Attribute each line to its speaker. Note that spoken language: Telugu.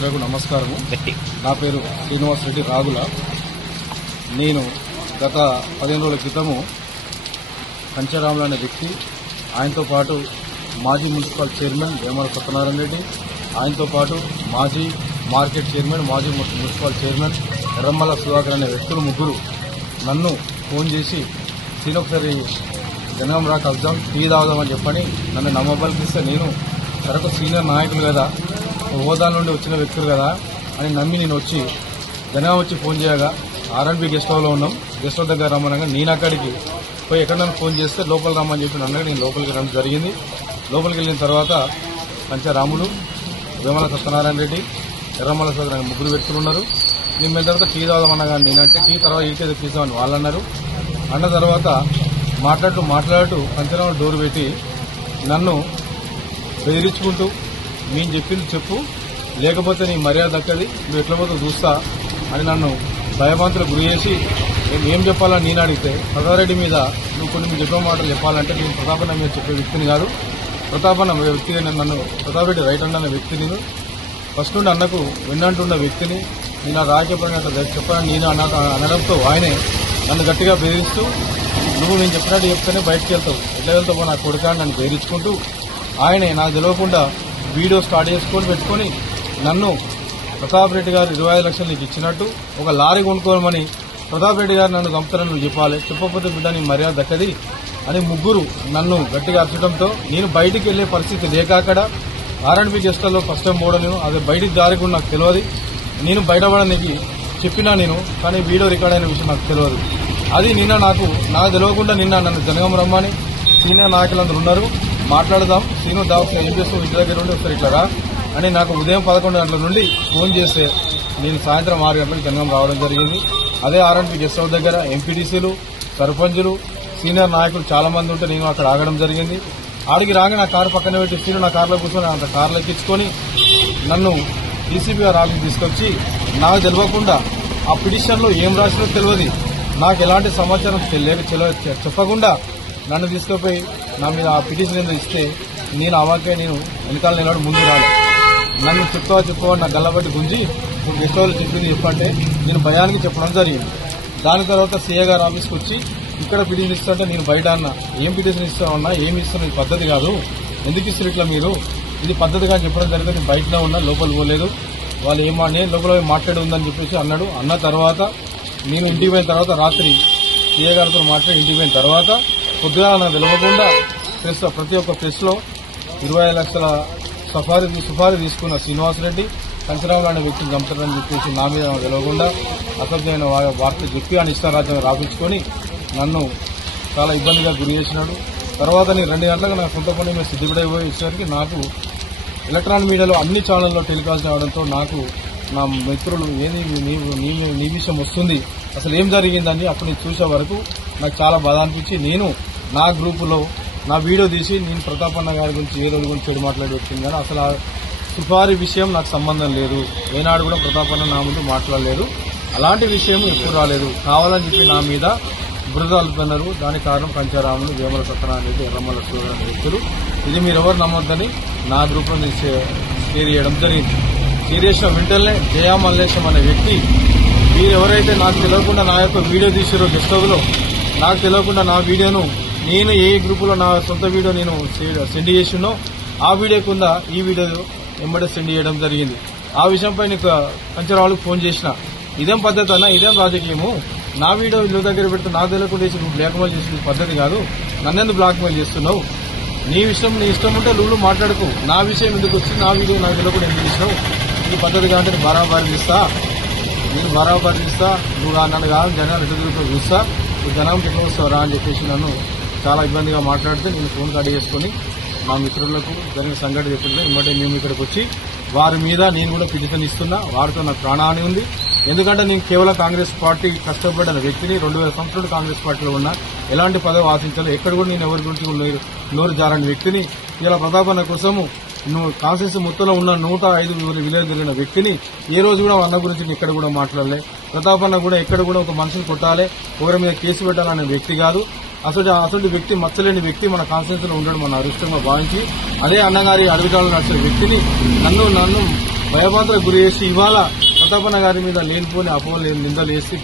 Speaker 1: మిత్రులకు నమస్కారము. నా పేరు శ్రీనివాస్ రెడ్డి రాగుల. నేను గత పదిహేను రోజుల క్రితము కంచరాములు అనే వ్యక్తి ఆయనతో పాటు మాజీ మున్సిపల్ చైర్మన్ వేమల సత్యనారాయణ రెడ్డి ఆయనతో పాటు మాజీ మార్కెట్ చైర్మన్ మాజీ మున్సిపల్ చైర్మన్ ఎర్రమ్మల సుధాకర్ అనే వ్యక్తులు ముగ్గురు నన్ను ఫోన్ చేసి ఒకసారి జనగం రా కలుద్దాం టీ తాగుదామని చెప్పని నన్ను నమ్మబలికిస్తే నేను సరకు సీనియర్ నాయకులు కదా హోదా నుండి వచ్చిన వ్యక్తులు కదా అని నమ్మి నేను వచ్చి జనగం వచ్చి ఫోన్ చేయగా ఆర్ఎన్బి గెస్ట్ హౌస్లో ఉన్నాం. గెస్ట్ హౌస్ దగ్గర రమ్మనగా నేను అక్కడికి పోయి ఎక్కడ ఫోన్ చేస్తే లోపల రమ్మని చెప్పి నన్ను నేను లోపలికి రమ్మడం జరిగింది. లోపలికి వెళ్ళిన తర్వాత పంచరాములు వేమల సత్యనారాయణ రెడ్డి ఎర్రమల సత్యనారాయణ ముగ్గురు వ్యక్తులు ఉన్నారు. నేను మీద తర్వాత టీ తాగమన్నా కానీ నేనంటే టీ తర్వాత ఇటే తీసామని వాళ్ళు అన్నారు. అన్న తర్వాత మాట్లాడుతూ మాట్లాడుతూ పంచరాములు డోర్ పెట్టి నన్ను బెదిరించుకుంటూ మేము చెప్పింది చెప్పు. లేకపోతే నీ మర్యాద దక్కది నువ్వు ఎట్లా పోతే చూస్తా అని నన్ను భయభ్రాంతులకు గురి చేసి నేను ఏం చెప్పాలని నేను అడిగితే? ప్రతాపరెడ్డి మీద నువ్వు కొన్ని చెప్పే మాటలు చెప్పాలంటే నేను ప్రతాపన్న మీద చెప్పే వ్యక్తిని కాదు. ప్రతాపన్న వ్యక్తి నన్ను ప్రతాపరెడ్డి రైట్ అన్న వ్యక్తి నేను. ఫస్ట్ నుండి అన్నకు విన్నంటున్న వ్యక్తిని నేను ఆ రాజకీయపరంగా చెప్పాలని నేను అన్న అనడంతో ఆయనే నన్ను గట్టిగా బెదిరిస్తూ నువ్వు నేను చెప్పినట్టు చెప్తేనే బయటకు వెళ్తావు. ఎట్లా వెళ్తావు నా కొడుకా నన్ను బెదిరించుకుంటూ ఆయనే నాకు తెలియకుండా వీడియో స్టార్ట్ చేసుకొని పెట్టుకొని నన్ను ప్రతాప్ రెడ్డి గారు ఇరవై ఐదు లక్షలు నీకు ఇచ్చినట్టు ఒక లారీ కొనుక్కోమని ప్రతాప్ రెడ్డి గారు నన్ను చంపుతారని నువ్వు చెప్పాలి. చెప్పకపోతే బిడ్డ నీ మర్యాద దక్కది అని ముగ్గురు నన్ను గట్టిగా అరచడంతో నేను బయటికి వెళ్ళే పరిస్థితి లేక అక్కడ ఆర్ఎండ్బి గెస్ట్లో ఫస్ట్ టైం పోవడం నేను. అది బయటికి దారి కూడా నాకు తెలియదు. నేను బయటపడడానికి చెప్పినా నేను కానీ వీడియో రికార్డ్ అయిన విషయం నాకు తెలియదు. అది నిన్న నాకు నాకు తెలియకుండా నిన్న నన్ను జనగం రమ్మని సీనియర్ నాయకులందరూ ఉన్నారు. మాట్లాడదాం. శ్రీను దావత్ ఏం చేస్తూ ఇంటి దగ్గర ఉండి ఒకసారి ఇట్లా రా అని నాకు ఉదయం పదకొండు గంటల నుండి ఫోన్ చేస్తే నేను సాయంత్రం ఆరు గంటలకు జన్మం రావడం జరిగింది. అదే ఆర్ఎన్పి గెస్ట్ హౌస్ దగ్గర ఎంపీటీసీలు సర్పంచులు సీనియర్ నాయకులు చాలా మంది ఉంటే నేను అక్కడ ఆగడం జరిగింది. ఆడికి రాగా నా కారు పక్కన పెట్టి సీను నా కారులో కూర్చొని అంత కారులో ఎక్కించుకొని నన్ను డీసీపీ గారు ఆఫీస్ తీసుకొచ్చి నాకు తెలియకుండా ఆ పిటిషన్లో ఏం రాసినో తెలియదు నాకు ఎలాంటి సమాచారం లేక చెప్పకుండా నన్ను తీసుకుపోయి నా మీద ఆ పిటిషన్ ఏదో ఇస్తే నేను అవాకే నేను వెనకాల నిలబడి ముందు రాలేదు నన్ను చెప్తావా చెప్పుకోవా నా గల్లబట్టి గుంజి నువ్వు గెస్ట్ చెప్పింది చెప్పంటే నేను భయానికి చెప్పడం జరిగింది. దాని తర్వాత సీఏ గారు ఆఫీస్కి వచ్చి ఇక్కడ పిటిషన్ ఇస్తుంటే నేను బయట అన్న. ఏం పిటిషన్ ఇస్తామన్నా ఏమి ఇస్తున్నా ఇది పద్ధతి కాదు. ఎందుకు ఇస్తారు ఇట్లా మీరు? ఇది పద్ధతిగా చెప్పడం జరిగింది నేను బయటనే ఉన్నా లోపల పోలేదు. వాళ్ళు ఏమా నేను లోపల పోయి మాట్లాడి ఉందని చెప్పేసి అన్నాడు. అన్న తర్వాత నేను ఇంటికి పోయిన తర్వాత రాత్రి సీఏ గారితో మాట్లాడి ఇంటికి పోయిన తర్వాత పొద్దుగా విలవకుండా తెలియకుండా ప్రెస్ ప్రతి ఒక్క ప్రెస్లో ఇరవై ఐదు లక్షల సఫారీ సుఫారీ తీసుకున్న శ్రీనివాసరెడ్డి కంచరావులు అనే వ్యక్తిని చంపుతారని చెప్పేసి నా మీద విలవకుండా అసభ్యమైన వార్త చెప్పి ఆయన రాపించుకొని నన్ను చాలా ఇబ్బందిగా గురి చేసినాడు. తర్వాత నేను రెండు గంటలకు నా సొంత పని మీద సిద్ధిపడే పోయేసరికి నాకు ఎలక్ట్రానిక్ మీడియాలో అన్ని ఛానల్లో టెలికాస్ట్ అవడంతో నాకు నా మిత్రులు ఏది నీవు నీ నీ విషయం వస్తుంది అసలు ఏం జరిగిందని అప్పుడు నేను చూసే వరకు నాకు చాలా బాధ అనిపించి నేను నా గ్రూపులో నా వీడియో తీసి నేను ప్రతాపన్న గారి గురించి ఏ రోజు గురించి చెడు మాట్లాడి వచ్చింది కానీ అసలు ఆ సుపారీ విషయం నాకు సంబంధం లేదు. ఏనాడు కూడా ప్రతాపన్న నా ముందు మాట్లాడలేదు. అలాంటి విషయం ఎప్పుడు రాలేదు. కావాలని చెప్పి నా మీద బురద అల్పన్నారు దానికి కారణం పంచారాములు వేమల సత్యనారాయణ రెడ్డి సూర్యనారాయణ వ్యక్తులు. ఇది మీరు ఎవరు నమ్మొద్దని నా గ్రూప్లో నేను షేర్ చేయడం జరిగింది. షేర్ చేసిన వెంటనే జయా మల్లేశం అనే వ్యక్తి మీరు ఎవరైతే నాకు తెలియకుండా నా యొక్క వీడియో తీసారో గెస్ట్ హౌస్లో నాకు తెలియకుండా నా వీడియోను నేను ఏ గ్రూపులో నా సొంత వీడియో నేను సెండ్ చేసినో ఆ వీడియో కింద ఈ వీడియో వెంబడే సెండ్ చేయడం జరిగింది. ఆ విషయంపై నీకు పంచరావులకు ఫోన్ చేసిన. ఇదేం పద్ధతి అన్న ఇదేం రాజకీయము? నా వీడియో ఇల్లు దగ్గర పెడితే నా తెలియకుండా చేసి నువ్వు బ్లాక్మెయిల్ చేసిన పద్ధతి కాదు. నన్నెందుకు బ్లాక్మెయిల్ చేస్తున్నావు? నీ విషయం నీ ఇష్టం ఉంటే నువ్వు మాట్లాడుకో. నా విషయం ఎందుకు వచ్చి నా వీడియో నాకు తెలియకుండా ఎందుకు ఇచ్చినావు ఈ పద్ధతి కాబట్టి నేను బరాబరి ఇస్తా నేను బరాబరి ఇస్తా నువ్వు నన్ను కాదు జనాలు ఎటు చూస్తా. నువ్వు ఎక్కడ వస్తావు రా అని చెప్పేసి నన్ను చాలా ఇబ్బందిగా మాట్లాడితే నేను ఫోన్ కట్ చేసుకుని మా మిత్రులకు జరిగిన సంఘటన చెప్పింది ఇమ్మటే మేము ఇక్కడికి వచ్చి వారి మీద నేను కూడా పిటిషన్ ఇస్తున్నా. వారితో నాకు ప్రాణహాని ఉంది. ఎందుకంటే నేను కేవలం కాంగ్రెస్ పార్టీ కష్టపడిన వ్యక్తిని రెండు వేల సంవత్సరాలు కాంగ్రెస్ పార్టీలో ఉన్నా. ఎలాంటి పదవి ఆశించాలో ఎక్కడ కూడా నేను ఎవరి గురించి నోరు- నోరు జారని వ్యక్తిని ఇలా ప్రతాపన్న కోసము నువ్వు కాంగ్రెస్ మొత్తంలో ఉన్న నూట ఐదు విలేజ్ జరిగిన వ్యక్తిని ఏ రోజు కూడా అన్న గురించి నేను ఎక్కడ కూడా మాట్లాడలే. ప్రతాపన్న కూడా ఎక్కడ కూడా ఒక మనిషిని కొట్టాలి. ఒకరి మీద కేసు పెట్టాలనే వ్యక్తి కాదు. అసలు అసలు వ్యక్తి మచ్చలేని వ్యక్తి మన కాన్స్టిట్యూన్సీలో ఉండడం మన అదృష్టంగా భావించి. అదే అన్నగారి అడుగుతాలు నడిచిన వ్యక్తిని నన్ను నన్ను భయభ్రాంతులకు గురి చేసి ఇవాళ ప్రతాపన్న గారి మీద లేనిపోని అపోహలు నిందలు వేసి